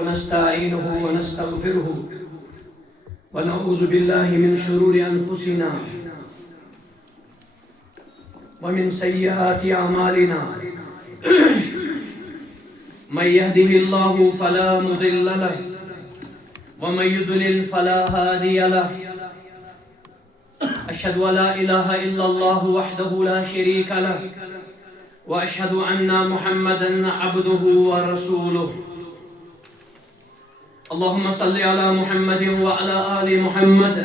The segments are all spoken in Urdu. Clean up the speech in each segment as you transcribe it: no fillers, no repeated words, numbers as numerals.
ونستعينه ونستغفره ونعوذ بالله من شرور أنفسنا ومن سيئات أعمالنا من يهده الله فلا مضل له ومن يضلل فلا هادي له أشهد أن لا إله إلا الله وحده لا شريك له وأشهد أن محمدًا عبده ورسوله اللهم صل على محمد وعلى آل محمد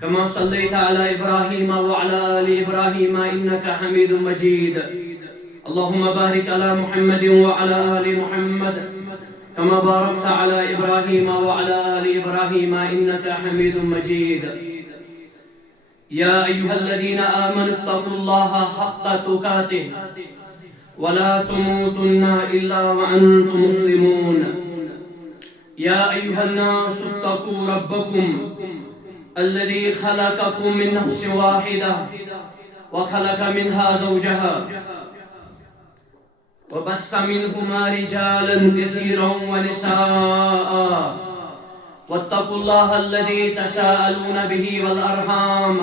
كما صليت على إبراهيم وعلى آل إبراهيم إنك حميد مجيد اللهم بارك على محمد وعلى آل محمد كما باركت على إبراهيم وعلى آل إبراهيم إنك حميد مجيد يا أيها الذين آمنوا اتقوا الله حق تقاته ولا تموتن إلا وأنتم مسلمون يا أيها الناس اتقوا ربكم الذي خلقكم من نفس واحدة وخلق منها زوجها وبث منهما رجالا كثيرا ونساء واتقوا الله الذي تساءلون به والأرحام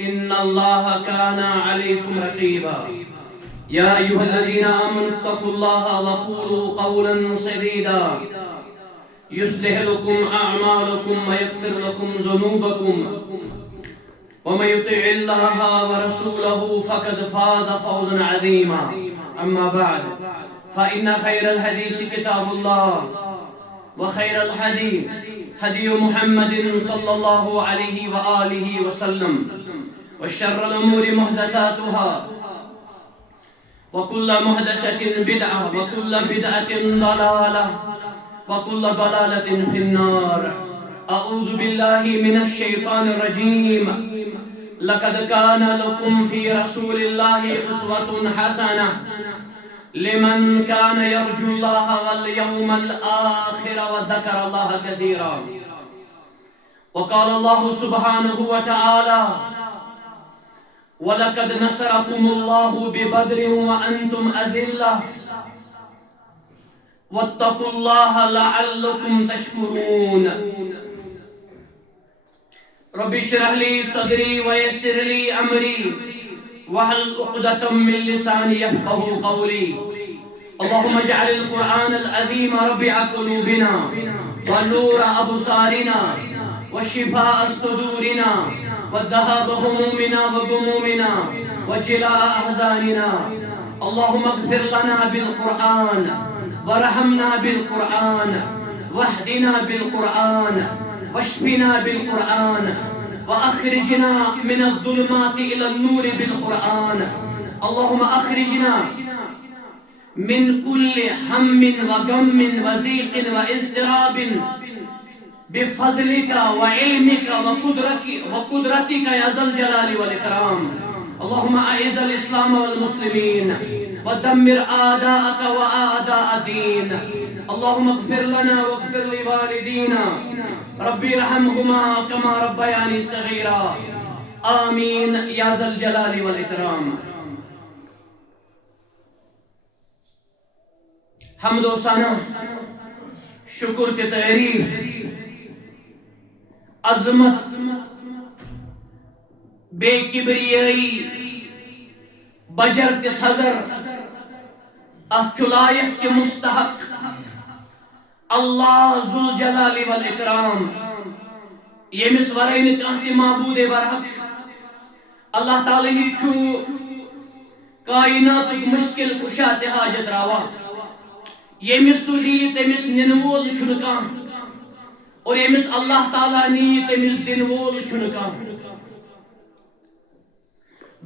إن الله كان عليكم رقيبا يا أيها الذين آمنوا اتقوا الله وقولوا قولا سديدا يصلح لكم أعمالكم ويغفر لكم ذنوبكم ومن يطع الله ورسوله فقد فاز فوزا عظيما أما بعد فإن خير الحديث كتاب الله وخير الهدي هدي محمد صلى الله عليه وآله وسلم وشر الأمور محدثاتها وكل محدثة بدعة وكل بدعة ضلالة وكل ضلالة في النار أعوذ بالله من الشيطان الرجيم لقد كان لكم في رسول الله أسوة حسنة لمن كان يرجو الله واليوم الآخر وذكر الله كثيرا وقال الله سبحانه وتعالى ولقد نصركم الله ببدر وأنتم أذلة واتقوا الله لعلكم تشكرون رب اشرح لي صدري ويسر لي أمري واحلل عقدة من لساني يفقهوا قولي اللهم اجعل القرآن العظيم ربيع قلوبنا ونور أبصارنا وشفاء صدورنا وذهاب همومنا وغمومنا وجلاء أحزاننا اللهم اغفر لنا بالقرآن وارحمنا بالقرآن واهدنا بالقرآن واشفنا بالقرآن وأخرجنا من الظلمات إلى النور بالقرآن اللهم أخرجنا من كل هم وغم وزيق واضطراب بفضلك وعلمك وقدرتك يا ذا الجلال والإكرام اللهم أعز الإسلام والمسلمين ودمر أعداءك وأعداء الدين اللهم اغفر لنا واغفر لوالدينا ربي ارحمهما كما ربياني صغيرا آمين يا ذا الجلال والإكرام حمد و ثنا شکر تہ تعریف عظمت بے کبریائی بجر تہ تھزر اتھ لائق تہ مستحق اللہ ذو الجلال والاکرام یمس ورائے کانٛہہ تہ معبود برحق اللہ تعالی ہی چھُ کائناتُک مشکل کشا تہ حاجت روا یمس سہ دی تمس نن وول چھُنہٕ کانٛہہ اور یمس اللہ تعالیٰ نی تمس دن وول چھُنہٕ کانٛہہ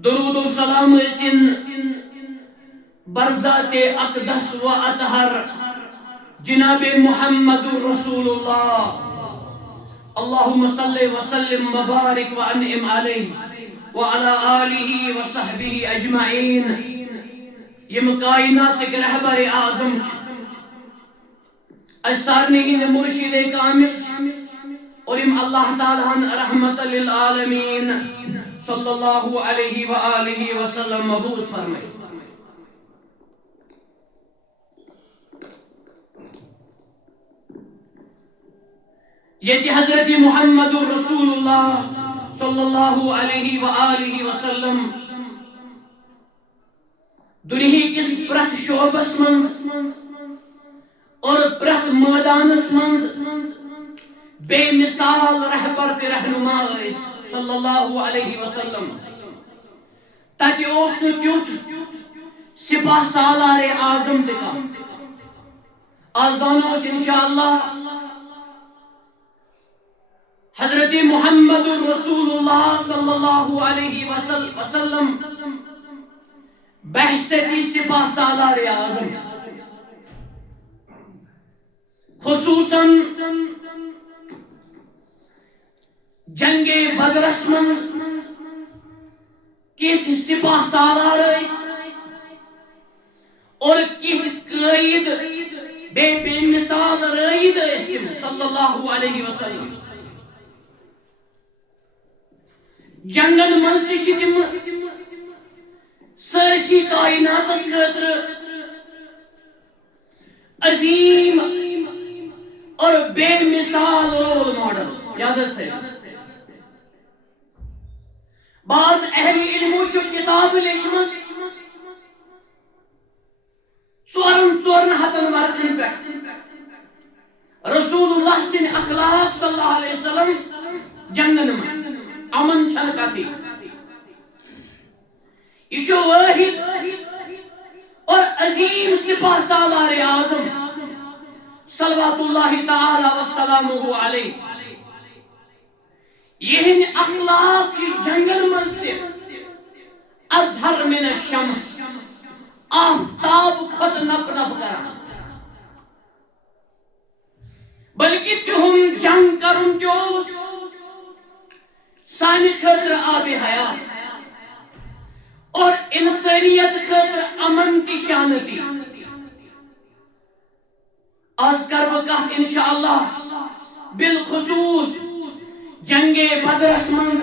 درود و سلام ٲسِن برذات اقدس و اطہر جناب محمد رسول اللہ اللہم صلی وسلم وبارک وانعم علیہ وعلى آلہ وصحبہ اجمعین یم کائناتک رہبر اعظم سارنی ہند مرشد کامل اور یم اللہ تعالیٰ رحمت للعالمین صلی اللہ علیہ وآلہ وسلم مبعوث فرمائے یتی حضرت محمد رسول اللہ صلی اللہ علیہ وآلہ وسلم دنیا کس پرت شعبس منز اور پرت میدانس منز بے مثال رہبر کے رہنما صلی اللہ علیہ وسلم تاکہ اس نے تیوت سپاہ سالار اعظم دکا آزانوس انشاءاللہ حضرت محمد رسول اللہ صلی اللہ علیہ وسلم بحثتی سپاہ سالار اعظم خصوصاً جنگ بدرس منز کیت سپاہ سالار اور کیت قائد بے مثال رائد صلی اللہ علیہ وسلم جنگن منز تم سرسی کائنات خاطر عظیم اور بے مثال رول ماڈل یاد ہے بعض اہل علموں چو کتاب لیشمس ژورن ہتن ورقن پہ رسول اللہ سن اخلاق صلی اللہ علیہ وسلم جنگن من امن چھن کتی یہ واحد اور عظیم سپاہ سالار اعظم صلوات اللہ تعالی وسلامہ علیہ یہ اخلاق کی جنگل مزتے ازہر من الشمس آفتاب خود نپ نپ کرا بلکہ تہم جنگ کرن تیوس سانی خطر آب حیات اور انسانیت خطر امن کی شانتی آز کر وقت انشاءاللہ بالخصوص جنگ بدرس منز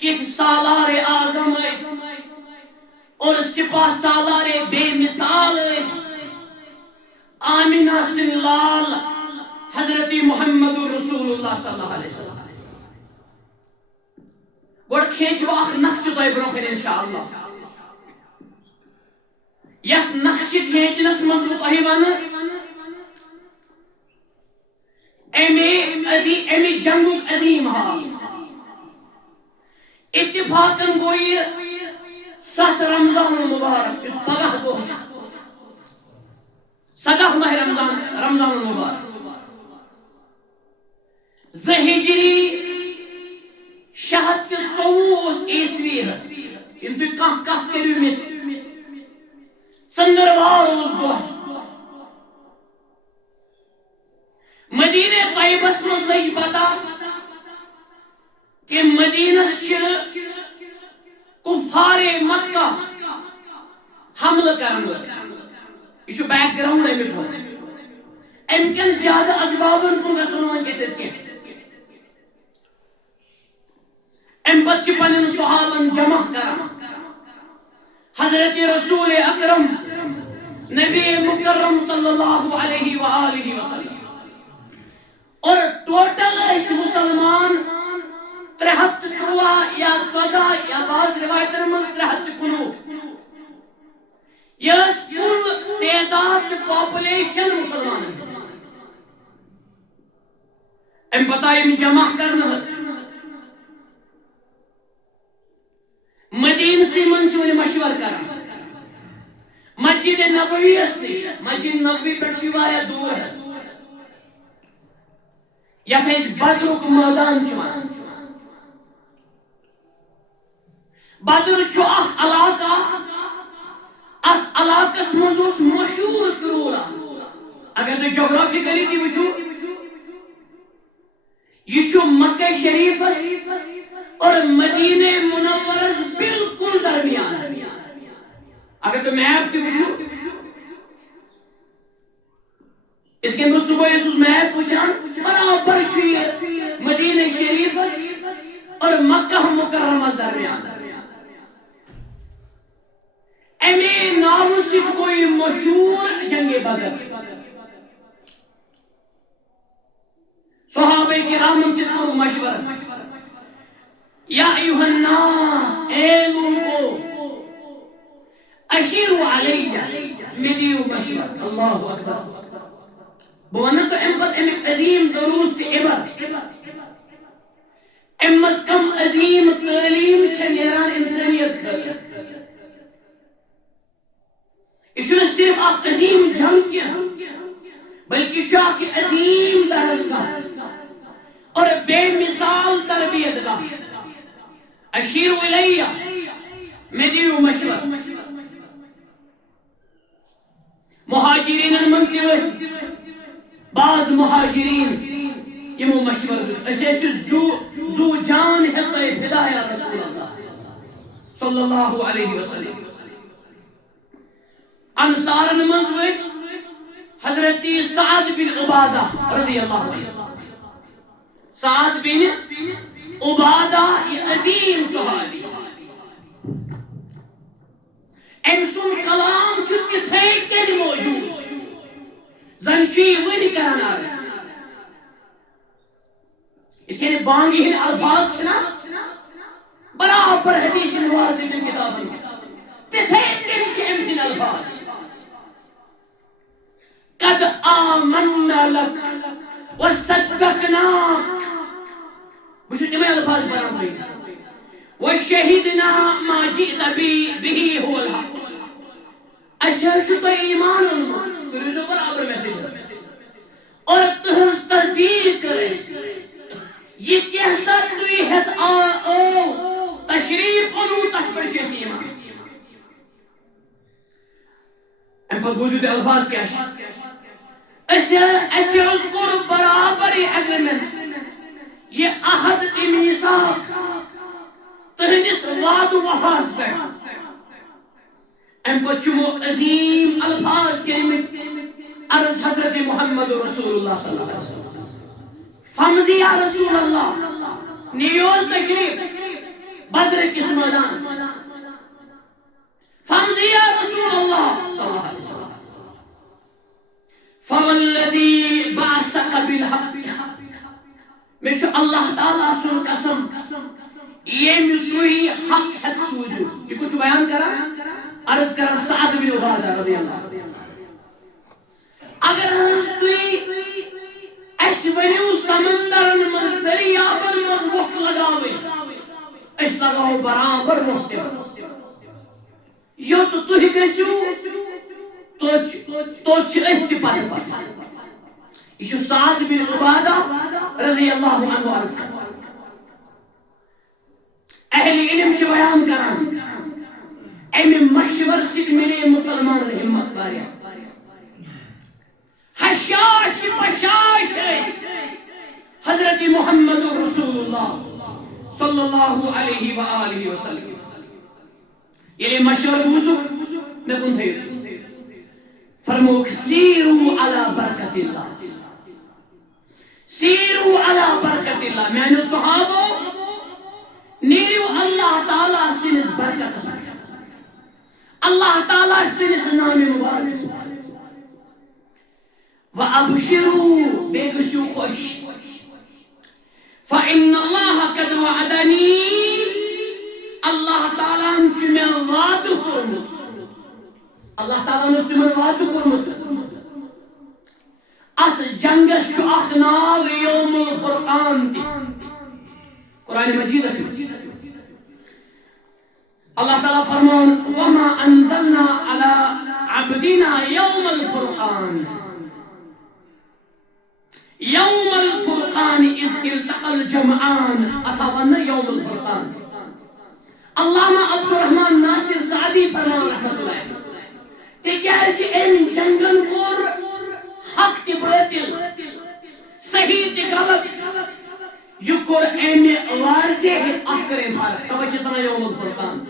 کت سالار اعظم اور سپاہ سالار بے مثال آمینہ سن لال حضرت محمد رسول اللہ صلی اللہ علیہ وسلم گوڑ کھینچ واخ نقچ دوئی بروخن انشاءاللہ یک نقچ کھینچنس مضبوط احیوانا امی جنگو عظیم حال اتفاقاً گوئی 7 رمضان المبارک اس پگہ گوش 7 ماہ رمضان المبارک زہجری 624 عیسوی ہس ان تو کم کت کریو مس ژندروار روز دو مدینہ طیبس مز لج پتا کہ مدینہ کفار مکہ حمل کرن یہ بیک گراؤنڈ امیک ام کن زیادہ اسبابن کن گژھن ونکس اس کی ام پتہ پنن صحابن جمع کران حضرت رسول اکرم نبی مکرم صلی اللہ علیہ وآلہ وسلم اور ٹوٹل اس مسلمان 313 یا 14 یا بعض روایتر میں 319 یہ کل تعداد پاپولیشن مسلمان ام بتائیم جمع کرنا مدین سی منشور مشور کرنا مسجد نبوی اس مسجد نبوی پر شوارہ دور ہے یت بدرک میدان چوان بدر چھو علاقہ ات علاقس مزوس مشہور کرورا اگر تو جغرافیکلی تھی وچھو یہ چھو مکہ شریف اور مدینہ منورس بالکل درمیان اگر تو میپ تھی وچھو اس کے اندر صبح یسوس میپ پوچھان برابر شوئے مدینہ شریف اور مکہ مکرمہ درمیان امی ناو سے کوئی مشہور جنگ بدر صحابہ کرامن سے کرو مشورہ یا ایوہ الناس اے لوگو اشیرو علیہ مدیو مشورہ اللہ اکبر بوانا تو امبت امک عظیم دروس تی عبر امس کم عظیم تعلیم چھنیران انسانیت خطر اسے صرف آپ عظیم جنگ کیا بلکہ شاہ کی عظیم درسگاہ اور بے مثال تربیت گاہ اشیرو علیہ مدیو مشورہ مہاجرین المنطقہ بعض مہاجرین یمو مشورہ اسے زو جان ہتے فدا یا رسول اللہ صلی اللہ علیہ وسلم انصار منزوج حضرت سعد بن عبادہ رضی اللہ عنہ سعد بن عبادہ یہ عظیم صحابی امسون کلام چھتی تھے کن موجود زنشی ون کرن آرس اتنے بانگی ہن الفاظ چھنا برابر حدیث نوارد جن کتابن تتھے کن سے امسین الفاظ قد آمنا لک وصدقناک مجھے تمہیں الفاظ برام ہوئی وشہدنا ما جئت بھی هو الحق اشہر شتا ایمان علمان پھر برابر میسیج اور تہنس تصدیق کرس یہ کیسا توی ہت تشریف انو تک پر شیس ایمان ام پر بوجود الفاظ کیا ایسے اذکر برابری اگریمنٹ یہ عہد تی میثاق تہنس وعد وفاظ پہ ام پر چمو عظیم الفاظ کلمت عرض حضرت محمد رسول اللہ صلی اللہ علیہ وسلم فمزی یا رسول اللہ نیوز تکلیف بدر کس میدان فمزی یا رسول اللہ صلی اللہ علیہ وسلم فوالذی بعثک بالحق میں چھو اللہ تعالیٰ سن قسم یہ ملتوی حق حق سوزو یہ کچھ بیان کرا عرض کرا سعد بن عبادہ رضی اللہ اگر ہنستوی اس ونیو سمندرن مز دریابن مز وقت لگاوی اس لگاو برابر وقت یو تو توہی گشو توچ احتی پاتے پاتے یہ سعد بن عبادہ رضی اللہ عنہ عرض کرا اہل علم سے بیان کران ایم مشور سے ملے مسلمان ہمت کاریا حشاش پشاش حضرت محمد رسول اللہ صلی اللہ علیہ وآلہ وسلم یہ مشور بوزو میں کن تھے فرموک سیرو علی برکت اللہ سیرو علی برکت اللہ میں نے صحابو نیرو اللہ تعالیٰ سنس برکت سکتا اللہ تعالیٰ سنس نام مبارک وَأَبْشِرُوا بِگشو خوش فَإِنَّ اللَّهَ قَدْ وَعَدَنِي اللہ تعالیٰ ہمچہ میں وعد کرمت اللہ تعالیٰ ہمچہ میں وعد کرمت ات جنگس شو اخناو یوم الفرقان تی قرآن مجید سے اللہ تعالیٰ فرمان وَمَا أَنزَلْنَا عَلَىٰ عَبْدِنَا يَوْمَ الْفُرْقَانِ يَوْمَ الْفُرْقَانِ اِذْ اِلْتَقَى الْجَمْعَانِ اتھاوانا یوم الفرقان علامہ عبدالرحمن ناصر سعدی فرمان رحمت اللہ تکیازی این جنگن کور حق تی باطل صحیح تی غلط یکر این واضح احکرین بھارت توجہ یوم الفرقان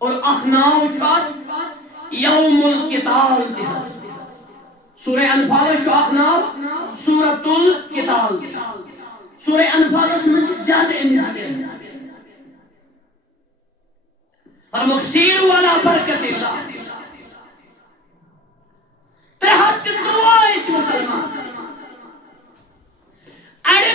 اور اخناو چھات یوم القتال تحس سورہ انفال چھو اخناو سورة القتال سورہ انفال اس میں زیادہ امنیت ہے فرمک سیرو علی برکت اللہ ترہت دعا اس مسلمان اڑے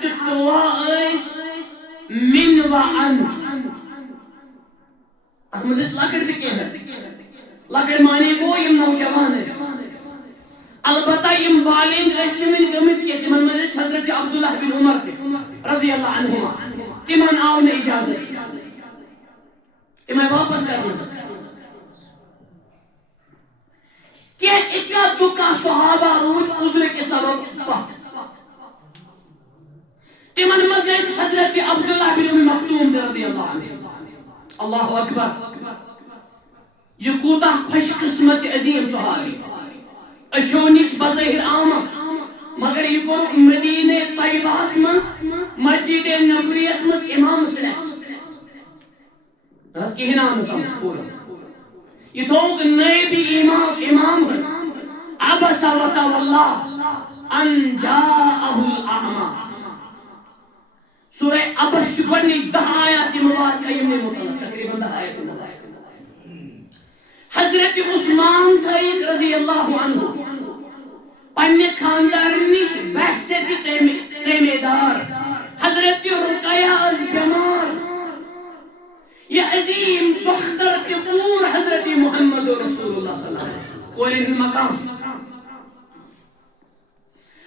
303 من و عن اتھ مز لکڑ تہ کینٛہہ لکڑ مانے گو یم نوجوان البتہ یم بالغ تمن گمت کی تمن مز حضرت عبداللہ بن عمر رضی اللہ عنہما تمن آو نہ اجازت تمہیں واپس کرنا کہ اکا دکا صحابہ رود عذر کے سبب وقت تمن مز حضرت عبداللہ بن ام مکتوم رضی اللہ عنہ اللہ اکبر یہ کوتا خوش قسمت عظیم صحابی اشو نش بظاہر آمد مگر یہ کو مدینہ طیبہ منز مسجد نبوی منز امام سلیکٹ بس کہنا نظام پورا یہ توق نائبی امام حس عبس و تولہ ان جاءہ الاعمى سورہ عبس چکرنیش 10 آیات مبارکہ یمیں مطلق تقریباً 10 آیات مبارکہ حضرت عثمان تھائیق رضی اللہ عنہ پنی خاندار نش بحثت تیمیدار حضرت رقیہ از بیمار یہ عظیم دختر تقور حضرت محمد رسول اللہ صلی اللہ علیہ وسلم قولین المقام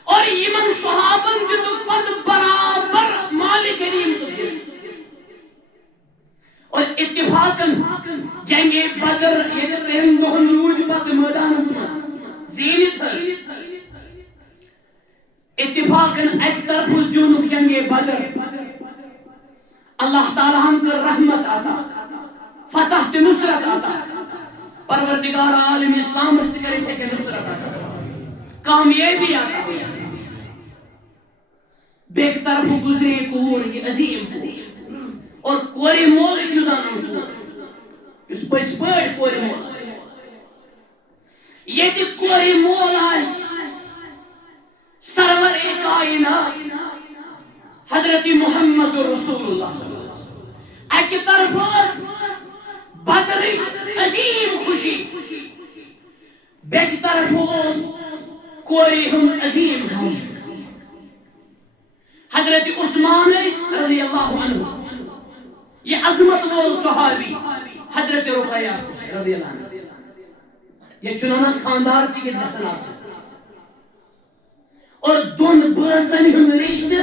اور یمن صحابن جتو پد برابر مال کریم تو دیس اور اتفاقاً جنگ بدر یہ تین دہن روج پت میدان اسمس زینت ہے اتفاقاً ایک طرف زیونک جنگ بدر اللہ تعالیٰ ہم کر رحمت آتا فتح تی نصرت آتا پروردگار عالم اسلام اس کرے تھے کہ نصرت آتا کامیابی آتا بیک طرف گزرے کور یہ عظیم کور اور کوری مول چوزان کور اس بچ بڑ کوری مول یہ تی کوری مول آس سرور کائنات حضرت محمد رسول اللہ صلی اللہ علیہ وسلم ایک طرف اس بدرش عظیم خوشی بیک طرف اس کوری ہم عظیم غم حضرت عثمان رضی اللہ عنہ یہ عظمت وول صحابی حضرت رقیہ رضی اللہ عنہ یہ چنانا خاندار کی کت حسن آسا اور دون بازن ہم رشتہ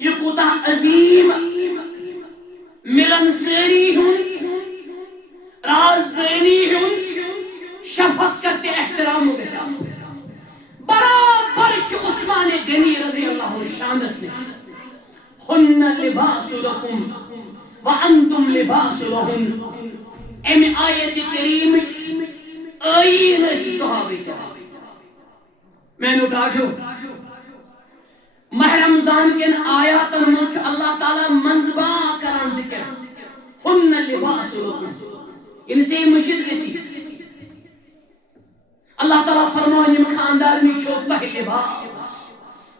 یہ کوتا عظیم ملن سری ہم رازدانی ہم شفقت احترام کے ساتھ برابر عثمان غنی رضی اللہ عنہ شامت نے ہن لباس لکم وانتم لباس لہن ام آیت کریم آئین اس صحابی کا میں نے اٹھاٹھو ماہ رمضان کے آیاتن موچ اللہ تعالیٰ منزبا کران ذکر ہن لباس لکم ان سے مشد کسی اللہ تعالیٰ فرمان یم خاندار میں چھوٹا ہے لباس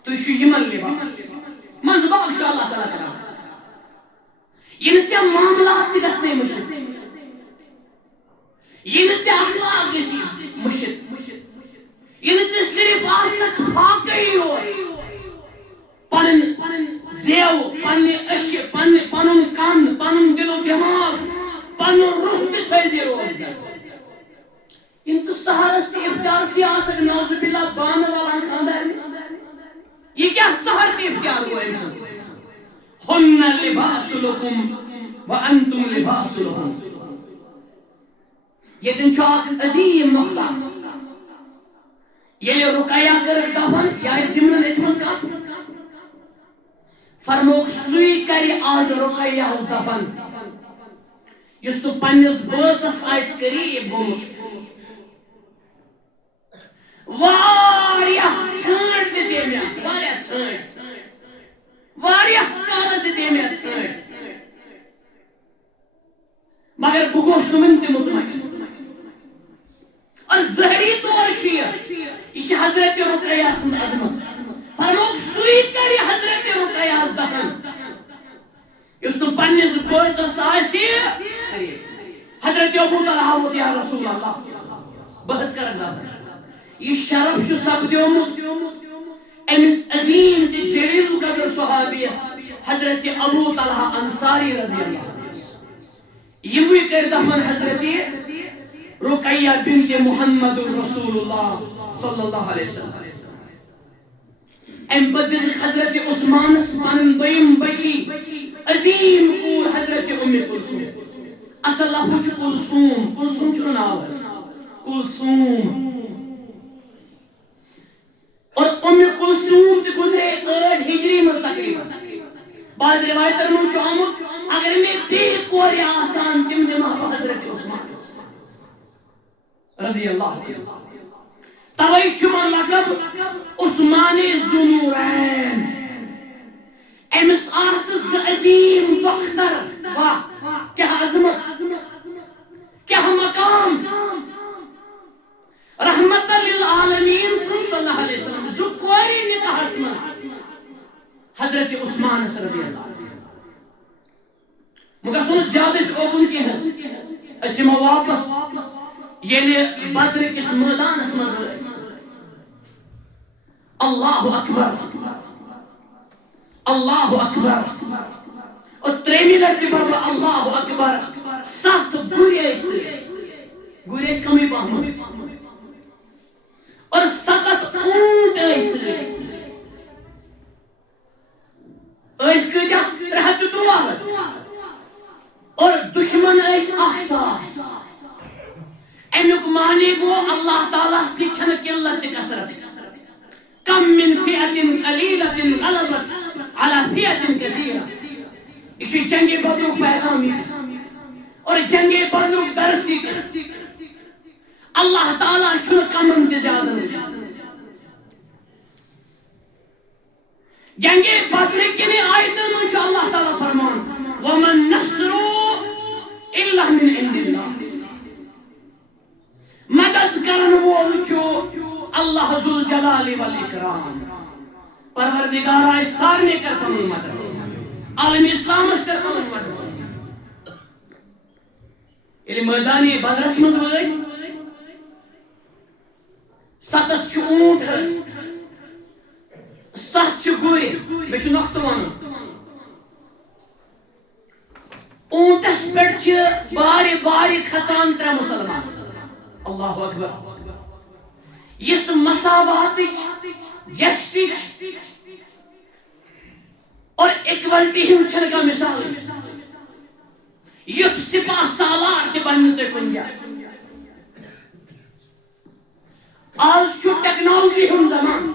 تو شو یمن لباس منزبا شو اللہ تعالیٰ کران ان سے معاملات دکھتے مشد ان سے اخلاق کسی مشد ان سے صرف آسک فاقی ہو پنن زیو پنن اش پنن کان پنن دل و دماغ پنن روح تھیزی روز در ان سے سہرست افطار سی آسک نوز باللہ بانا والا خاندار میں یہ کیا سہر کی افطار ہوا انسان ہن لباس لکم وانتم لباس لہم یہ دن چاک عظیم نقطہ یہ رقیہ کرک دفن یا زمن اتمس کا فرموک سوئی کری آز رقیہ از دفن یس تو پنیس بوتس آئیس قریب گومت واریاہ چھانٹ دی زیمیات واریاہ چھانٹ واریاہ سکالس دی زیمیات چھانٹ مگر بگوش تمن تی مطمئن اور ظہری طور شیئر یہ حضرت رقیہ سن عظمت فرموک سوئی کری حضرت رقیہ از دفن یس تو پنیس بوتس آئیسی حضرت ابو طلحہ ہوتی یا رسول اللہ بحث کرن دازن یہ شرف شو سب دیومت امس عظیم تے جلیل قدر صحابی حضرت ابو طلحہ انصاری رضی اللہ عنہ یہ کردہ من حضرت رقیہ بنت محمد رسول اللہ صلی اللہ علیہ وسلم ام بدل حضرت عثمان پن دویم بچی عظیم کور حضرت ام کلثوم اصل لفظ کلثوم کلثوم چھو ناو کلثوم اور ام کلثوم تے گزرے 8 ہجری میں تقریبا بعض روایتن من چھو آمد اگر میں بے کوری آسان تم دماغ حضرت عثمان رضی اللہ عنہ توائی شما لقب عثمان ذونورین امس آسس عظیم دختر واہ کیا عظمت کیا مقام رحمت للعالمین صلی اللہ علیہ وسلم زکواری نکاح اسمت حضرت عثمان رضی اللہ مگر سنت زیادہ اس اوپن کی ہے اچھے میں واپس یعنی بدر کس میدان اس مزر اللہ اکبر اللہ اکبر اور تریمی لڑتی بابا اللہ اکبر سات گریس گریس کمی پاہمت اور سکت اونٹ ایس کجا ترہت ترواز اور دشمن ایس احساس امیک معنی گو اللہ تعالیٰ ستی چھن قلت کسرت کم من فئت قلیلت غلبت على فئت کثیرہ اسی جنگ بدر پیغامی اور جنگ بدر درسی اللہ تعالیٰ چھن کم انتزاد جنگ بدر کنے آیتن من چھو اللہ تعالیٰ فرمان وَمَن نَصْرُ إِلَّا مِنْ عِنْدِ اللَّهِ مدد کرن وول چھو اللہ ذوالجلال والاکرام پروردگار آئے سارنے کر پنن مدد عالم اسلام اس کر پنن مدد یعنی میدانی بدرس مز وغیت ستت چھو اونٹ ہز ست چھو گوری میں چھو نختوان اونٹس پر چھو باری باری کھسان ترہ مسلمان اللہ اکبر یہ مساوات جسٹی اور ایکوالٹی ہی اچھن کا مثال ہے یہ سپاہ سالار کے بنتے کنجا آج چھو ٹیکنالوجی ہم زمان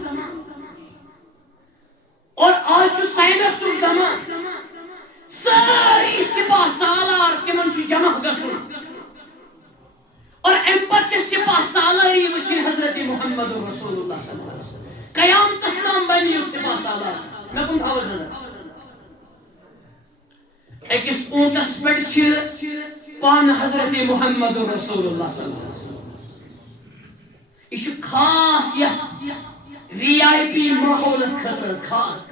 اور آج چھو سائنس ہم زمان ساری سپاہ سالار کے من چھو جمع ہوگا سنا اور امپچ سپاہ سالاری وشی حضرت محمد رسول اللہ صلی اللہ علیہ وسلم قیام تشنام بینی اس سپاہ سالار میں کن تھاوز نظر ایک اس اونٹس پر پان حضرت محمد رسول اللہ صلی اللہ علیہ وسلم یہ خاص یہ وی آئی پی ماحول اس خطرس خاص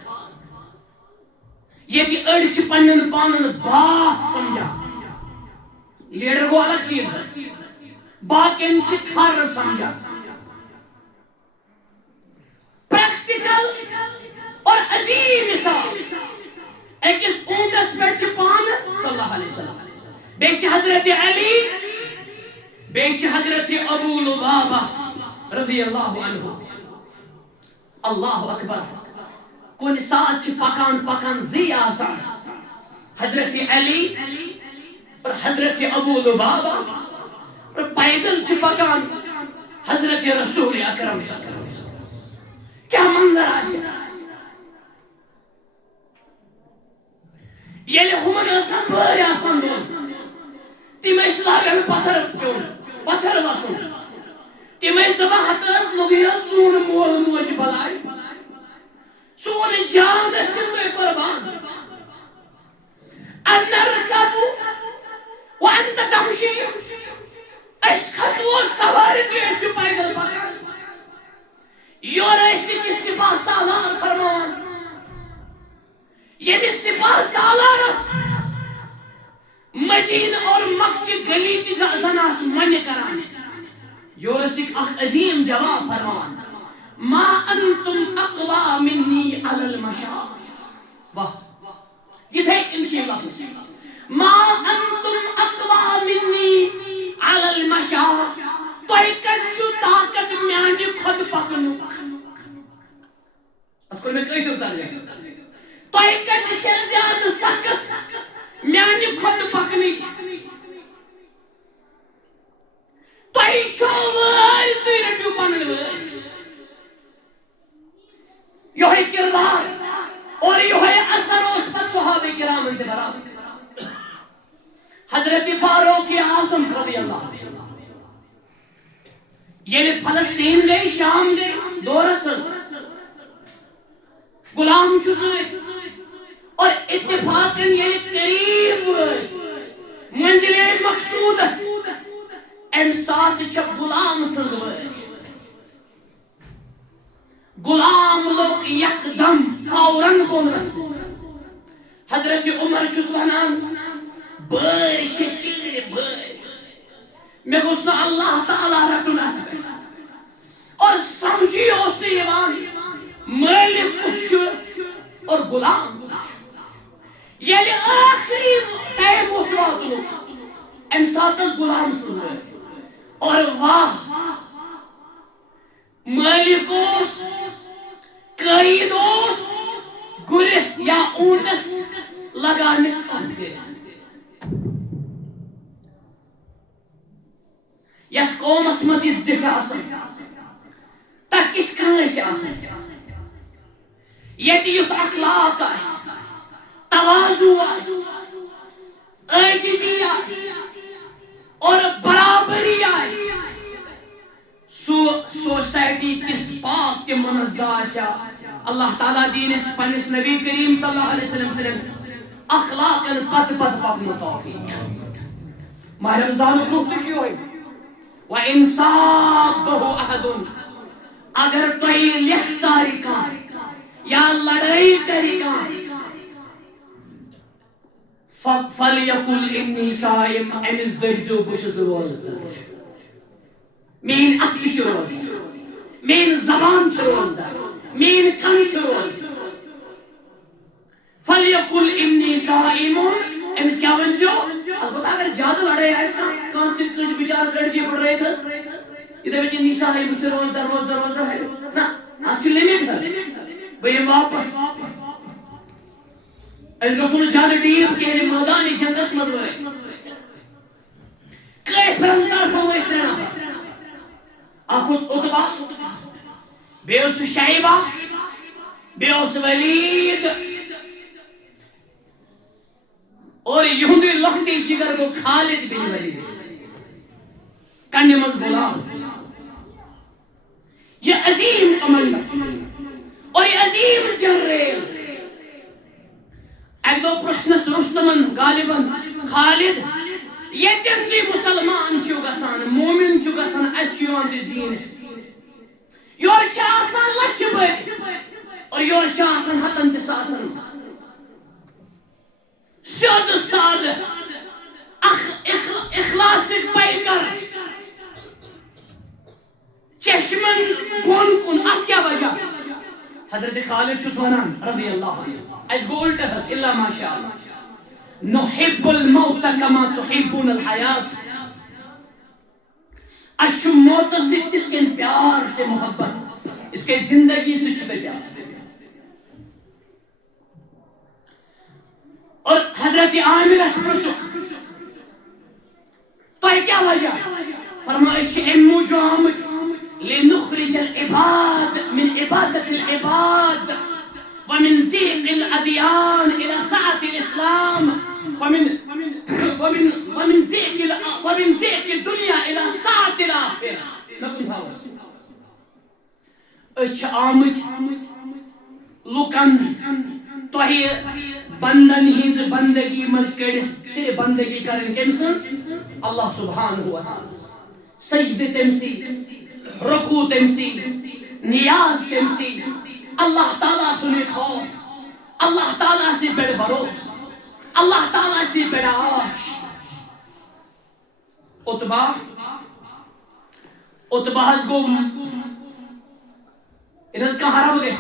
یہ کہ اڑچ پنن پانن باس سمجھا لیڈر کو الگ چیز ہے باقین شکھار سمجھا پریکٹیکل اور عظیم مثال ایک اس اونٹس پر چپان صلی اللہ علیہ وسلم بیش حضرت علی بیش حضرت ابو لبابہ رضی اللہ عنہ اللہ اکبر کن ساتھ چھ پکان پکان زی آسان حضرت علی اور حضرت ابو لبابہ اور پیدل چھ پکان حضرت رسول اکرم صلی اللہ علیہ وسلم کیا منظر آسان یہ ہمن آسان بھر آسان دون تیم اسلامی پتھر پیون پتھر واسون تیم دبا حتاز لگیا سون مول موج بلائی سون جان سندے قربان ان نرکبو وانت تمشی اس خطو سواری تو ایسی پیدل پکان یور ایسی کی سپاہ سالار فرمان یہ سپاہ سالارت مدین اور مکچ گلی تی زناس منی کران یورسک اخ عظیم جواب فرمان ما انتم اقوى مني على المشاة. واہ یتھے کن لفظ ما انتم اقوى مني على المشاة. تۄہہِ کتہِ چھُ طاقت میانہِ کھۄتہٕ پکنُک؟ اتھ کوٚر مےٚ کٲشُر ترجمہ. تۄہہِ کتہِ چھےٚ زیادٕ سخت میانہِ کھۄتہٕ پکنٕچ؟ تۄہہِ چھو وٲرۍ تُہۍ رٔٹِو پنٕنۍ وٲرۍ. یہوے کردار اور یہوے اثر اوس پتہٕ صحابہ کرامن تہِ برابر. حضرت فاروق اعظم رضی اللہ عنہ ییٚلہِ فلسطین گئی شام گئی دورس غلام چھُ سۭتۍ اور اتفاقن ییٚلہِ قریب وٲتۍ منزلِ مقصوٗدس امہِ ساتہٕ چھےٚ غلام سٕنٛز وٲرۍ. غلام لوگ یکدم فوراً بۄن وَسُن. حضرت عمر چھُس ونان بٲرۍ چھِ چیٖرِ بٲرۍ. مےٚ گوٚژھ نہٕ اللہ تعالیٰ رٹُن اتھ پٮ۪ٹھ اور سمجھی اوس نہٕ یِوان مٲلِک کُس چھُ اور غلام کُس چھُ. ییٚلہِ ٲخری ٹایم اوس واتنُک امہِ ساتہٕ ٲس غلام سٕنٛز وٲرۍ. اور واہ مٲلِک اوس قٲیِد اوس گُرِس یا اوٗنٹس لگاونہِ تھپھ کٔرِتھ. یتھ قومس منٛز یِتھ زِٹھۍ آسن تتھ کِتھ کٔنۍ ٲسۍ آسان. ییٚتہِ یُتھ اخلاق آسہِ تواضوٗ آسہِ عٲجزی آسہِ اور برابری آسہِ سُہ سوسایٹی کِس پاک تہِ منظم آسہِ. اللہ تعالیٰ دِیِن اَسہِ پننِس نبی کریم صلی اللہ علیہ وسلم سٕنٛدٮ۪ن اخلاقن پتہٕ پتہٕ پکنُک توفیٖق. ماہ رمضانُک رُخ تہِ چھُ یِہوے. وَإِن صابَّهُ أَحَدٌ اگر تۄہہِ لیکھٕ ژارِ کانٛہہ یا لڑٲے کرِ کانٛہہ فَلْيَقُلْ إِنِّي صَائِمٌ. أمِس دٔپۍزیو بہٕ چھُس روزدار. میٛٲنۍ اَتھٕ تہِ چھِ روزدار میٛٲنۍ زبان چھِ روزدار میٛٲنۍ کَن چھِ روزدار. فَلْيَقُلْ إِنِّي صَائِمٌ. أمِس کیٛاہ ؤنۍزیو البتہ اگر زیادٕ لڑٲے آسہِ کانٛہہ سۭتۍ کٲنٛسہِ بِچارس لڑجی پڑرٲیِتھ حظ یہِ دَپٮ۪س إِنِّي صَائِمٌ بہٕ چھُس روزدار روزدار روزدار نہ اَتھ چھُ لِمِٹ حظ. بہٕ یِمہٕ واپس. أسۍ گژھو نہٕ زیادٕ ڈیٖپ کینٛہہ ییٚلہِ مٲدانہِ جنگس منٛز وٲتۍ کٲفرن طرفہٕ وٲتۍ ترٛےٚ نفر. اکھ اوس عُتبہ بیٚیہِ اوس شیبہ بیٚیہِ اوس ولید اور یِہُنٛدُے لۄکٹٕے جگر گوٚو خالد بن ولید کنہِ منٛز غلام. یہِ عظیٖم کمانڈر اور یہِ عظیٖم جنریل. اکہِ دۄہ پرٛژھنس رُستمن غالبن خالد ییٚتٮ۪ن تُہۍ مُسلمان چھِو گژھان مومِن چھِو گژھان اَتہِ چھُ یِوان تُہۍ زیٖنِتھ. یورٕ چھِ آسان لچھِ بٔدۍ اور یورٕ چھِ آسان ہتن تہِ ساسن منٛز. سیوٚد سادٕ اخلاصٕکۍ پیکر چشمن بۄن کُن. اتھ کیٛاہ وجہ؟ حضرت خالد چھُس ونان رضی اللہ عنہ اَسہِ گوٚو الٹہٕ حظ الا ماشاء اللہ. نحب الموت كما تحبون الحیات. اَسہِ چھُ موتس سۭتۍ تِتھ کٔنۍ پیار تہٕ محبت یِتھ کٔنۍ زندگی سۭتۍ چھُ مےٚ پیار. اور حضرت عامرس پرٛژھُکھ تۄہہِ کیٛاہ وجہ؟ فرموو أسۍ چھِ اَمہِ موٗجوٗب آمٕتۍ لنخرج العباد من عبادة العباد ومن زيغ الأديان إلى سعة الإسلام ومن زيغ الدنيا إلى سعة الآخرة. ما كنت هاوس أسۍ چھِ آمٕتۍ لُکن تۄہہِ بندن ہٕنٛزِ بندگی منٛز کٔڑِتھ صرف بندگی کرٕنۍ کٔمۍ سٕنٛز؟ اللہ سبحانہ وتعالیٰ. سجدٕ تٔمۍسٕے رکوع تٔمۍسٕے نیاز تٔمۍسٕے اللہ تعالیٰ سُنٛد خوف اللہ تعالیٰ سے پٮ۪ٹھ بھروسہٕ اللہ تعالیٰ سے پٮ۪ٹھ آش. عُتبہ حظ گوٚو انس کا حرب گئے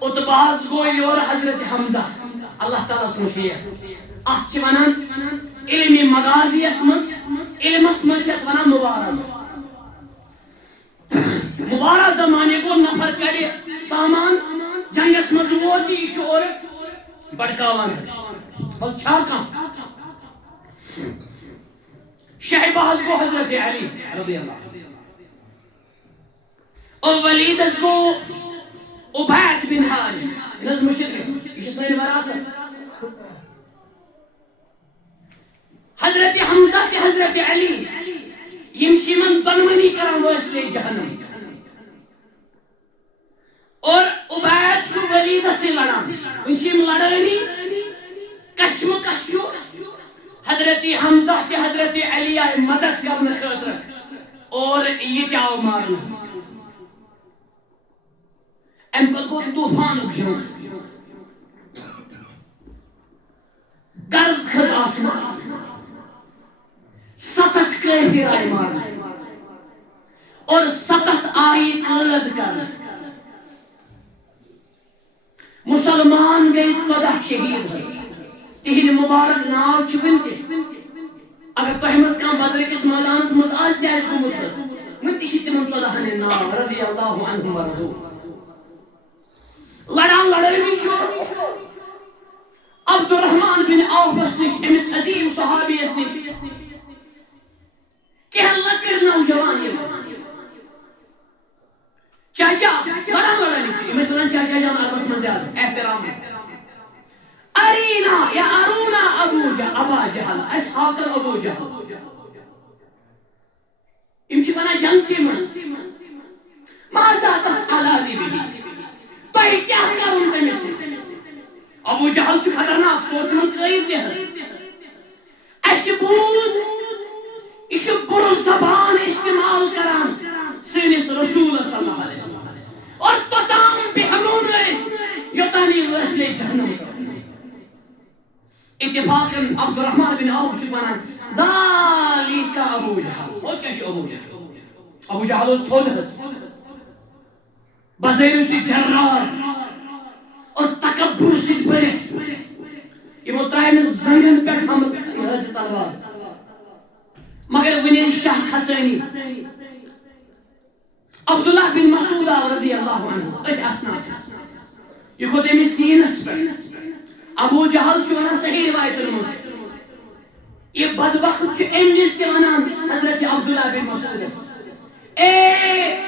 اتباز گو یور حضرت حمزہ اللہ تعالیٰ سن شیئر اچھ ونان علمی مغازی اسمز علم اسمز چت ونان مبارز مبارز مانے کو نفر کڑی سامان جنگ اسمز ووتی شور بڑکاوان بل چھاکاں شہباز کو حضرت علی رضی اللہ او ولید از کو عبید بن حارس نظم شرکس یہ سین وراثت حضرت حمزہ تے حضرت علی یمشی من دنمنی کرن واسلے جہنم اور عبید شو ولید سے لڑان انشی لڑانی کشم کشو حضرت حمزہ تے حضرت علی آئے مدد کرنے خاطر اور یہ جاؤ مارنا ام پت گو طوفان اگجن گرد کھز آسمان ستت کہی آئے مارنا اور ستت آئی قید کرنا مسلمان گئی 14 شہید ہے تہن مبارک ناو چونتے اگر تحمز کان بدر کس میدانس مز آج تیاز گمت ہے منتشی تمن 14 ناو رضی اللہ عنہم ورضو لڑان لڑنی شو عبد الرحمن بن عوف اسنش امس عظیم صحابی اسنش کہ اللہ کر نوجوان یہ چاچا لڑان لڑنی چی مثلا چاچا جان عربس میں زیادہ احترام ہے ارینا یا ارونا ابا جہل اصحاب ابو جہل امشی بنا جنگ سے مرس ماذا تفعلانی بھی تو ہی کیا کروں تمہیں سے ابو جہل چو خطرناک سوچ من قریب دے اشبوز اشو برو زبان استعمال کران سینس رسول صلی اللہ علیہ وسلم اور تتام بہنون ویس یتانی ویسلے جہنم اتفاقاً عبد الرحمن بن عوف چک ونان ذالک ابو جہل وہ کیا شو ابو جہل اس تھوڑ ہے بزیر سی جرار اور تکبر سی برک یہ مطرائم زنگن پر حمل یہ حضرت تلوار مگر ونین شاہ کھچینی عبداللہ بن مسعود رضی اللہ عنہ ات اسنا سے یہ خود امی سینس پر ابو جہل چوانا صحیح روایت الموش یہ بدبخت چو امنیز تیوانان حضرت عبداللہ بن مسعود اے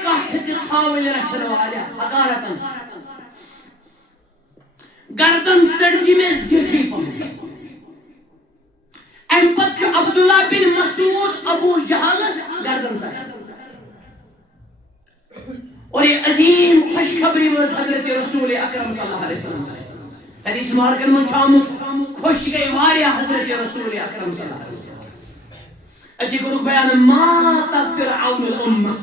کہت تیساولی رچھر والا حقارتاً گردن سرجی میں زیٹھی پہنچ ام پت چو عبداللہ بن مسعود ابو جہلس گردن سر اور یہ عظیم خوشخبری ورز حضرت رسول اکرم صلی اللہ علیہ وسلم سے حدیث مارکن من چامو خوش گئی واریا حضرت رسول اکرم صلی اللہ علیہ وسلم اتی قرق بیان مات فرعون الامہ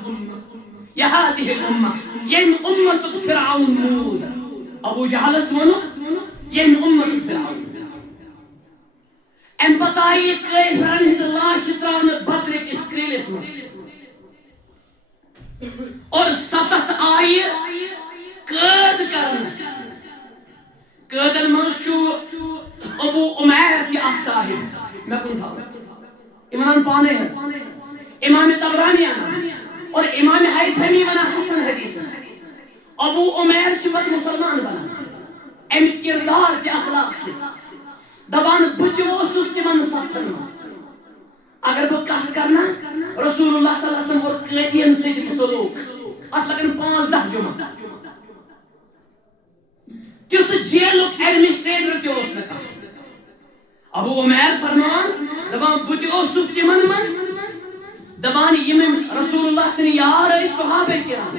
یا هذه الامہ ین امت فرعون مود ابو جہل اسمانو ین امت فرعون ام بتائی کئی فرن ہز اللہ شتران بدر کس کریلس مس اور ستت آئی قید کرنا قیدن منشو ابو عمیر کی اقصاہی میں کن تھا امام پانے ہیں امام تبرانی آنا اور امام حیثمی ونا حسن حدیث ابو عمیر شبت مسلمان بنا ام کردار تی اخلاق سے دبان بجو سستی من ساتھن اگر وہ کہت کرنا رسول اللہ صلی اللہ علیہ وسلم اور قیدین سے سلوک ات لگن 15 جمعہ کیوں تو جیلوک ایڈمنسٹریٹر کیوں اس نے کہا ابو عمیر فرمان دبان بجو سستی من منز دبان یمن رسول اللہ صلی اللہ علیہ صحابہ کرام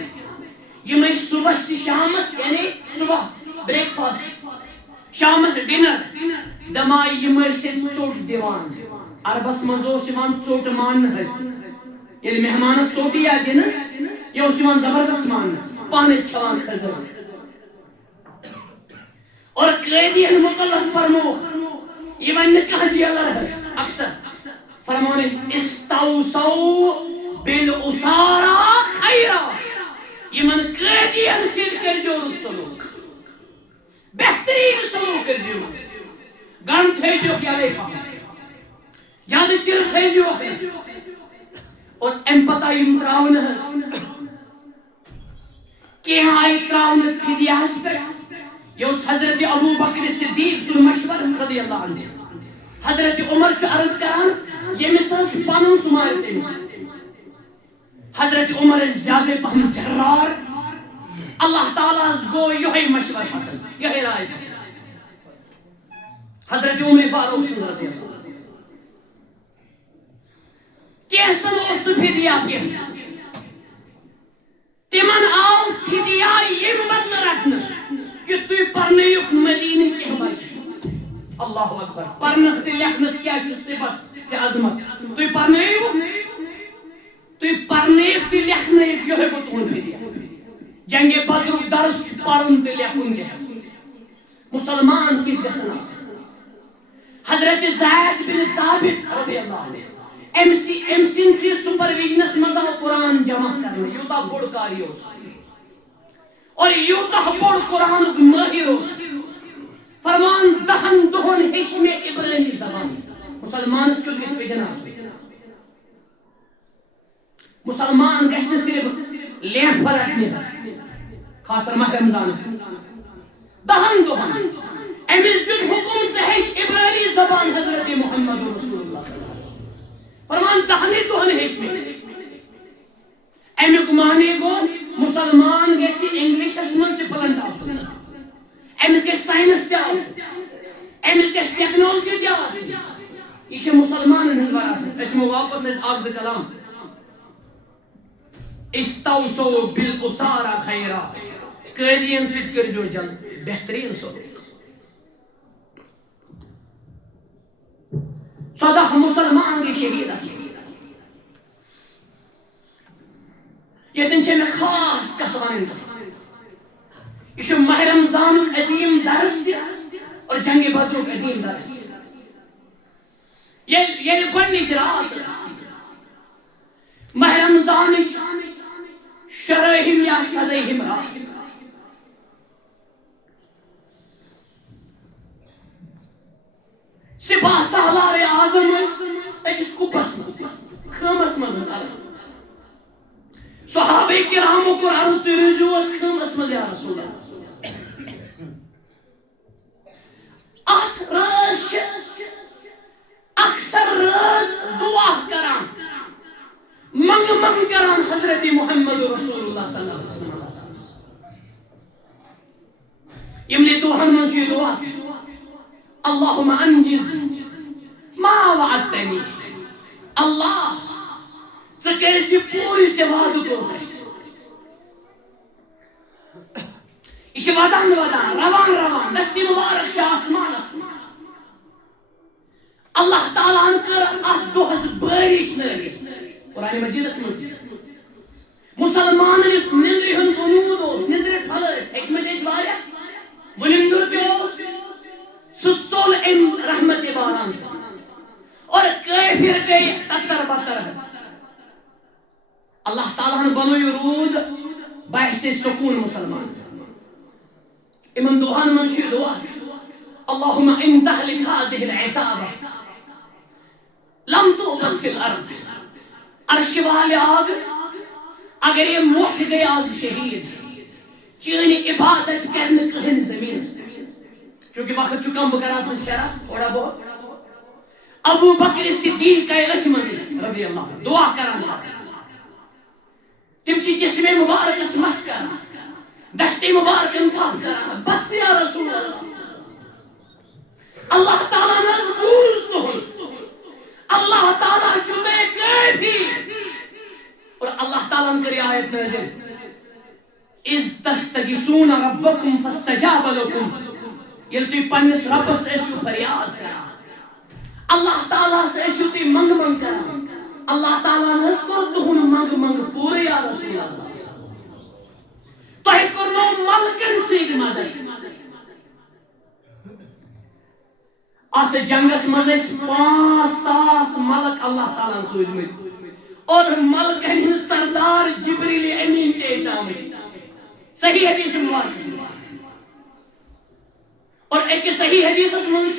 یمن صبح تی شامس یعنی صبح بریک فاسٹ شامس ڈینر دمائی یمن سے ژوٹ دیوان عربس منزو شمان ژوٹ مان ہے یعنی مہمانت ژوٹی یا دین یہ شمان زبردست مان پانس کھوان خزر اور قیدی المقلد فرمو یمن نے کہا جی اللہ ہے اکثر فرمانے استوسو بالاسارا خیرہ یمن قیدین سۭتۍ کٔرۍزیو رُت سلوٗک بہتریٖن سلوٗک کٔرۍزیو گن تھٲیزیوکھ یَلَے پَہَم زیادٕ چِرٕ تھٲیزیوکھ نہٕ اور اَمہِ پتہٕ آیہِ یِم ترٛاونہٕ حظ کینٛہہ آیہِ ترٛاونہٕ فِدیَس پٮ۪ٹھ یہِ اوس حضرت ابوٗ بکر صدیٖق سُنٛد مشور رضی اللہ عنہ حضرت عمر چھُ عرض کران ییٚمِس حظ پنُن سُہ مارِ تٔمِس حضرت عمر ٲسۍ زیادَے پہم جرار اللہ تعالیٰ ہس گوٚو یِہوٚے مشور پسنٛد یِہوٚے راے پسنٛد حضرت عمر فاروق سُنٛد رضی اللہ کینٛژن اوس نہٕ فِدیا کینٛہہ تِمن آو فِدیا ییٚمہِ بدلہٕ رٹنہٕ کہ تُہۍ پرنٲیِکھ مدیٖنہٕ کینٛہہ بچہِ اللہ اکبر پرنس تہٕ لیکھنس کیٛاہ چھُ صفت تہٕ عظمت تُہۍ پرنٲیِکھ تُہۍ پرنٲیِکھ تہٕ لیکھنٲیِکھ یِہوٚے گوٚو تُہُنٛد فِدیا جنگِ بدرُک درس چھُ پرُن تہٕ لیکھُن تہِ حظ مُسلمان کِتھ گژھن آسٕنۍ حضرت زید بن ثابت رضی اللہ عنہ أمۍ سٕنٛدسٕے سپروِجنس منٛز آو قرآن جمع کرنہٕ یوٗتاہ بوٚڑ کاری اوس اور یوٗتاہ بوٚڑ قرآنُک مٲہِر اوس فرمان 10 دۄہن ہیٚچھ مےٚ عبرٲنی زبان مسلمانس کیُتھ گژھِ وِجن آسُن مسلمان گژھِ نہٕ صرف لیمپہٕ رٹنہِ حظ خاص کر ماہ رمضانس 10 دۄہن أمِس دیُت حُکُم ژٕ ہیٚچھ عبرٲنی زبان حضرت محمد رسول اللہ فرمان 10 دۄہن ہیٚچھ مےٚ امیُک معنی گوٚو مسلمان گژھِ انگلشس منٛز تہِ فلنٹ آسُن أمِس گژھِ ساینس تہِ آسُن أمِس گژھِ ٹیکنالوجی تہِ آسٕنۍ یہِ چھِ مُسلمانن ہٕنٛز وراثت أسۍ یِمو واپس أسۍ اکھ زٕ کلام استوصوا بالاسارى خیرا قٲدیَن سۭتۍ کٔرۍزیو جلد بہتریٖن سلوٗک 14 مسلمان گٔے شہیٖد اتھ منٛز ییٚتٮ۪ن چھِ مےٚ خاص کتھ وَنٕنۍ یہ چھُ ماہ رمضانُک عظیٖم درس تہِ اور جنگِ بدرُک عظیٖم درس تہِ ییٚلہِ گۄڈنِچ رات ٲس ماہ رمضانٕچ 16ہِم یا 17ہِم رات سپاہ سالار اعظم ٲسۍ أکِس کُپس منٛز خٲمس منٛز الگ صحابہ کرامو کوٚر عرض تُہۍ روٗزِو حظ خٲمس منٛز یا رسول اللہ اتھ رٲژ چھِ اکثر رٲژ دعا کران منٛگہٕ کران حضرت محمد رسول اللہ صلی اللہ علیہ وسلم یِمنٕے دۄہن منٛز چھُ یہِ دعا اللہم انجز ما وعدتنی اللہ ژٕ کٔرِتھ یہِ پوٗرٕ ژےٚ وعدٕ کوٚرُتھ اَسہِ یہِ چھِ ودان روان دستی مبارک چھِ آسمانس اللہ تعالیٰ ہن کٔر اتھ دۄہس بٲرِش نٲزِل قرآنِ مجیٖدس منٛز مُسلمانن یُس نِندرِ ہُنٛد غنوٗد اوس نِندرِ پھلٲیِتھ ہیٚکمٕتۍ ٲسۍ واریاہ وٕنِنٛدُر تہِ اوس سُہ ژوٚل أمۍ رحمتِ باران سۭتۍ اور کٲفِر گٔے تتر بتر حظ اللہ تعالیٰ ہن بنوو روٗد باعثِ سکوٗن مُسلمان یِمن دۄہن منٛز چھُ یہِ دعا اللہم ان تہلک هذه العصابة لم تؤبد في الارض عرشِ والہِ آگ اگر یہِ مۄٹھ گٔے آز شہیٖد چٲنۍ عبادت کرِ نہٕ کٕہٕنۍ زٔمیٖنس چوٗنٛکہِ وقت چھُ کم بہٕ کرٕ اتھ منٛز شرح تھوڑا بہت ابوٗ بکر صدیٖق آیہِ أتھۍ منٛزٕے رضی اللہ عنہ دعا کران تِم چھِ جسمِ مبارکس مس کران دستی مبارکن تھپھ کران بس یا رسول اللہ اللہ تعالیٰ نظ بوٗز تُہُنٛد اللہ تعالیٰ چھُ تۄہہِ کٲفی اور اللہ تعالیٰ ہن کٔر یہِ آیت نٲزِل اِذ تستغیثون ربکم فاستجاب لکم ییٚلہِ تُہۍ پننِس رۄبس ٲسِو فریاد کران اللہ تعالیٰ ہس ٲسِو تُہۍ منٛگہٕ کران اللہ تعالیٰ ہن حظ کوٚر تُہُنٛد منٛگہٕ پوٗرٕ یا رسول اللہ تۄہہِ کوٚرنو ملکن سۭتۍ مدد اتھ جنگس منٛز ٲسۍ 5,000 ملک اللہ تعالیٰ ہن سوٗزمٕتۍ اور ملکن ہٕنٛدۍ سردار جبریٖل امیٖن تہِ ٲسۍ آمٕتۍ صحیح حدیث مبارک اور ایک صحیح حدیث من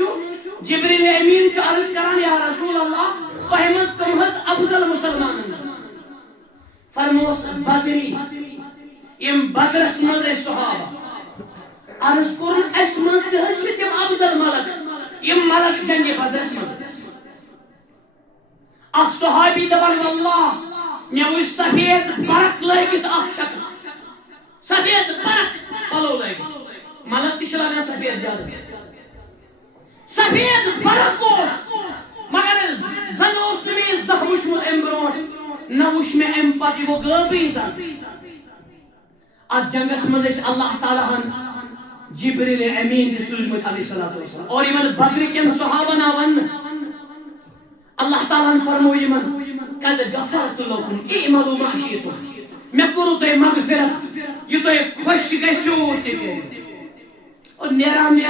جبریل امین عرض کران یا رسول اللہ تہمز کم حس افضل مسلمان فرموس بدری یم بدرس مز صحابہ عرض کرن اس مز تم افضل ملک یم ملک جنگ بدرس مز اخ صحابی دبان واللہ میں وچ سفید برق لگت اخ شخص سفید برق پلو لگت ملک تہ لاگان سفید زیادہ سفید برق مگر زن میں زہ وچمت ام برونٹ نہ وچ میں ام پتہ وہ غٲبٕے زن ات جنگس مز اللہ تعالیٰ ہن جبریل امین تہ سوزمت علیہ الصلوۃ والسلام اور یمن بدر کین صحابہ نا ون اللہ تعالیٰ ہن فرمو یمن قد غفرت لکم اعملوا ما شئتم میں کرو تہ مغفرت یہ تہ خوش گژھو تہ کٔرِو اور نیران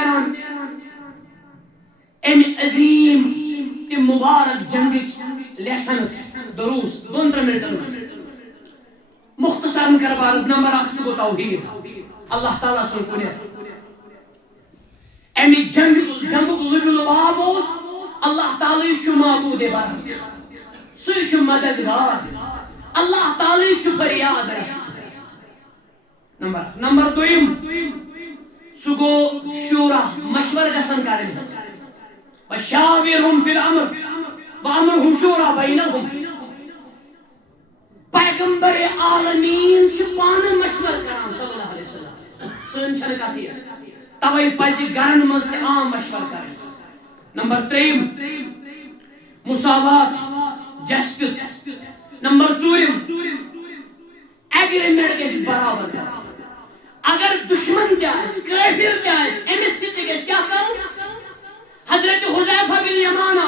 ام عظیم تم مبارک جنگ لیسنس دروس 2-3 منٹ مختصر کر بارز نمبر 1 سو توحید اللہ تعالیٰ سن کنیت ام جنگ لب لباب اللہ تعالیٰ شو معبود برحق سو شو مددگار اللہ تعالیٰ شو فریاد رست نمبر 2 سو گو شورا مشور گسن کرنے وشاورهم فی الامر وامرهم شورا بینہم پیغمبر عالمین چھ پانے مشور کران صلی اللہ علیہ وسلم سن چھن کتھی توے پزِ گرن مز تہ عام مشور کرن نمبر 3 مساوات جسٹس نمبر 4 ایگریمنٹ گژھِ برابر کرن اگر دشمن کیا ہے کافر کیا ہے امس سۭتۍ گژھِ کیا کرُن حضرت حذیفہ بن یمانہ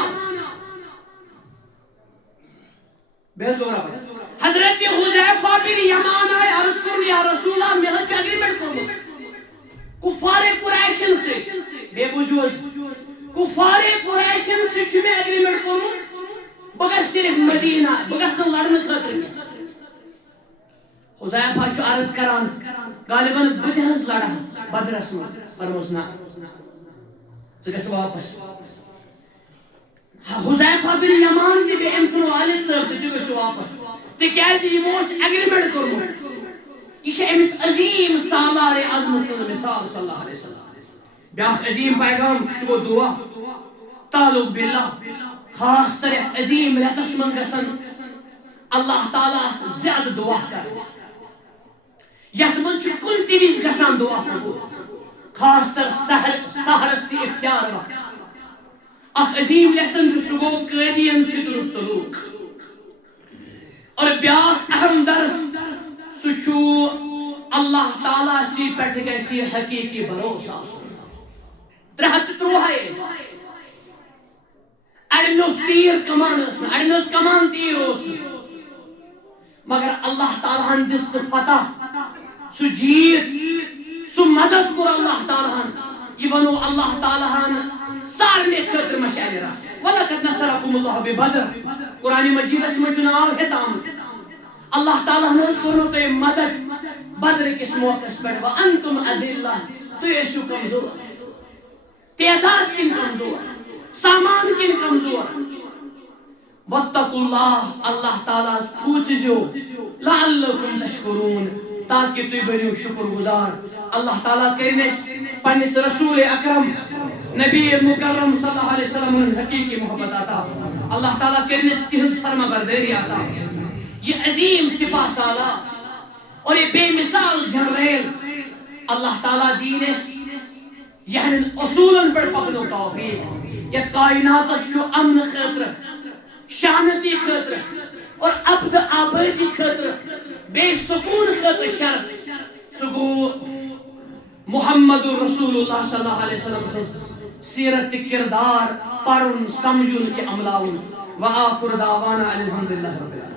بیس گو برابر حضرت حذیفہ بن یمانہ عرض کرن یا رسول اللہ مے چھ ایگریمنٹ کوٚرمُت کفار قریشن سۭتۍ بیٚیہِ بوٗزِو حظ کفار قریشن سۭتۍ چھُ مےٚ ایگریمنٹ کوٚرمُت بہٕ گژھٕ صرف مدینہ بہٕ گژھٕ نہٕ لڑنہٕ خٲطرٕ حذیفہ چھُ عرض کران غالباً بہٕ تہِ حظ لڑا بدرس مز فرموس نا ژٕ گژھ واپس حذیفہ بن یمان تہِ بیٚیہِ أمۍ سُنٛد والد صٲب تہِ تُہۍ گٔژھِو واپس تِکیازِ یِمو اوس ایگریمنٹ کوٚرمُت یہ چھِ أمِس عظیٖم سالارِ اعظم سٕنٛز مثال صلی اللہ علیہ وسلم بیٛاکھ عظیٖم پیغام چھُ سُہ گوٚو دعا تعلق باللہ خاص طور یتھ عظیٖم رٮ۪تس منٛز گژھن اللہ تعالیٰ زیادٕ دعا کرٕنۍ یتھ منٛز چھُ کُنہِ تہِ وِزِ گژھان دعا قبوٗل خاص طور سحرس تہِ اِفتیار وقت اکھ عظیٖم لیسن چھُ سُہ گوٚو قٲدین سۭتۍ رُت سلوٗک اور بیٛاکھ اہم درس سُہ چھُ اللہ تعالیٰ سی پٮ۪ٹھ گژھِ حقیٖقی بھروسہٕ آسُن 313 اڑٮ۪ن اوس تیٖر کمان ٲس نہٕ اڑٮ۪ن ٲس کمان تیٖر اوس نہٕ مگر اللہ تعالیٰ ہن دِژ سُہ فتح سُہ جیٖت سُہ مدد کوٚر اللہ تعالیٰ ہن یہ بنو اللہ تعالیٰ ہن سارنٕے خٲطرٕ مشعل راہ وَلَقَدْ نَصَرَكُمُ اللَّهُ بِبَدْرٍ قرآنِ مجیدس منٛز چھُ ناو ہیٚتھ آمُت اللہ تعالیٰ ہن حظ کوٚرنو تۄہہِ مدد بدر کِس موقعس پٮ۪ٹھ وَأَنتُمْ أَذِلَّةٌ تُہۍ ٲسِو کمزور تعداد کِنۍ کمزور سامان کِنۍ کمزور وَاتَّقُوا اللَّهَ اللہ تعالیٰ کھوٗژِزیو لَعَلَّكُمْ تَشْكُرُونَ تاکہ تُہۍ بٔنِو شُکر گُزار اللہ تعالیٰ کٔرِنۍ اَسہِ پننِس رسوٗلِ اکرم نبی مکرم صلی اللہ علیہ وسلم ہُنٛد حقیٖقی محبت عطا اللہ تعالیٰ کٔرِنۍ اَسہِ تِہنٛز فرما بردٲری عطا یہ عظیم سپاہ سالار اور یہ بے مثال جنریل اللہ تعالیٰ دین اَسہِ یہن اصولاً پر پکنو توفیق یت کائناتس چھُ امن خٲطرٕ شانتی خٲطرٕ اور ابد آبادی خٲطرٕ بیٚیہِ سکوٗن خٲطرٕ شرط سُہ گوٚو محمد رسول اللہ صلی اللہ علیہ وسلم سٕنٛز سیرت تہٕ کردار پرُن سمجھُن تہٕ عملاوُن وآخر دعوانا الحمدللہ رب العالمین